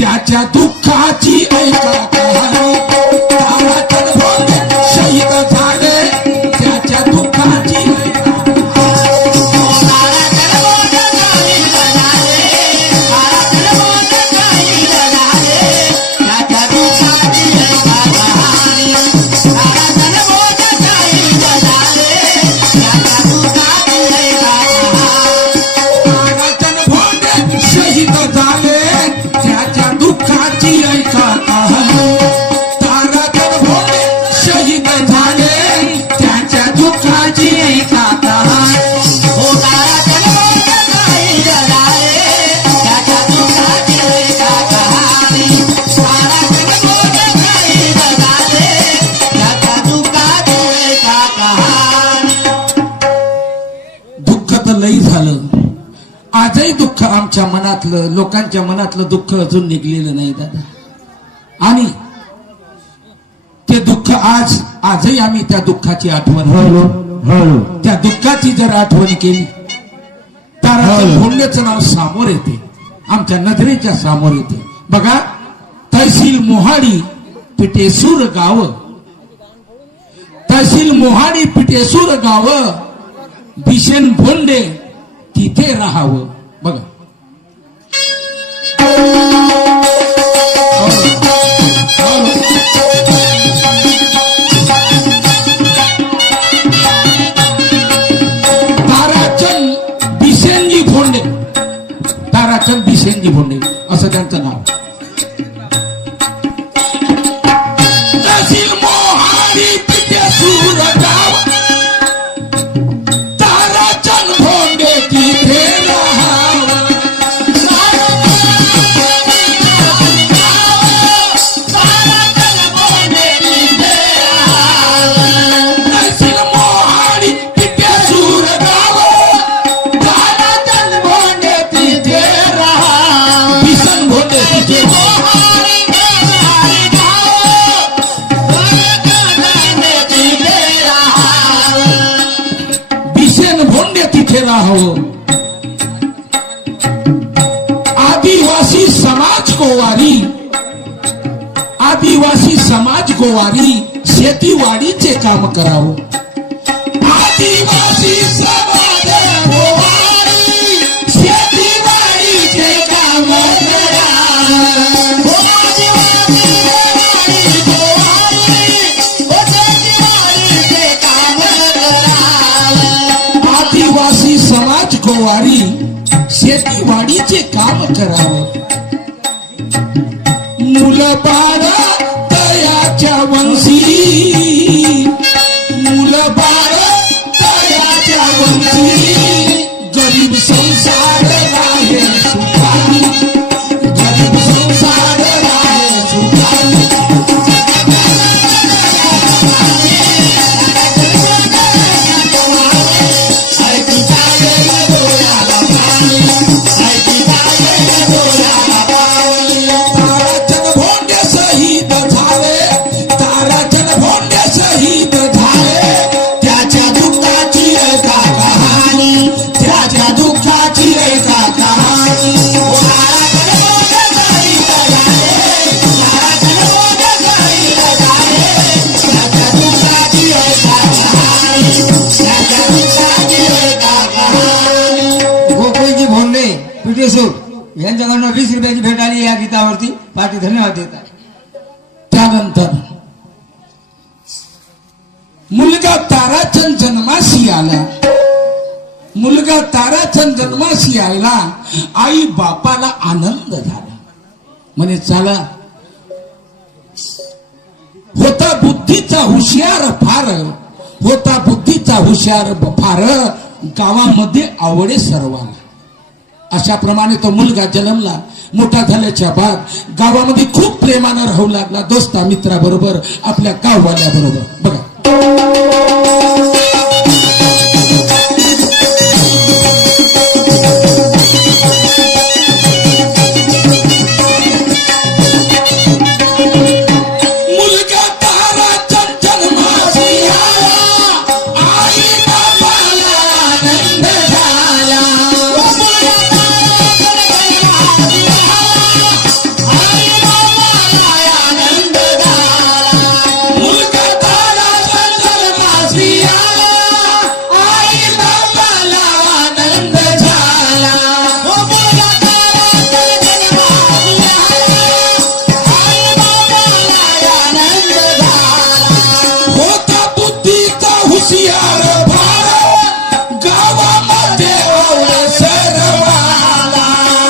त्याच्या दुःखाची ऐका कहाणी ताराचंद भोंडे शहीद झाले त्याच्या दुःखाची ऐका आजही दुःख आमच्या मनातलं लोकांच्या मनातलं दुःख अजून निघलेलं नाही दादा आणि ते दुःख आजही आम्ही त्या दुःखाची आठवण त्या दुःखाची जर आठवण केली ताराचंद भोंडेचं नाव समोर येते आमच्या नजरेच्या समोर येते बघा तहसील मोहाडी पिटेसूर गाव तहसील मोहाडी पिटेसूर गाव बिशन भोंडे तिथे राहावं बघा ताराचंद बिसेनजी भोंडे ताराचंद बिसेनजी भोंडे असं त्यांचं नाव तहसील मोहाडी पिटेसूर गाव आदिवासी समाज गोवारी शेतीवाडीचे काम करावं आदिवासी समाज गोवारी शेतीवाडीचे काम आदिवासी समाज गोवारी शेतीवाडीचे काम करावं मुलं बाळ तयाच्या वंशी मुलं बाळ तयाच्या वंशी गरीब संसार राहे सुखानी गरीब संसार राहे सुखानी यांच्याकडनं 20 रुपयाची भेट आली या गीतावरती. पाठी धन्यवाद देतात. त्यानंतर मुलगा ताराचंद जन्मासी आला. मुलगा ताराचंद जन्मासी आला. आई बापाला आनंद झाला. म्हणे चला, होता बुद्धीचा हुशार फार, होता बुद्धीचा हुशार फार, गावामध्ये आवडे सर्वांना. अशा प्रमाणे तो मुलगा जन्मला. मोठा झाल्याच्या बाद गावामध्ये खूप प्रेमानं राहू लागला. दोस्ता मित्राबरोबर, आपल्या गाववाल्याबरोबर. बघा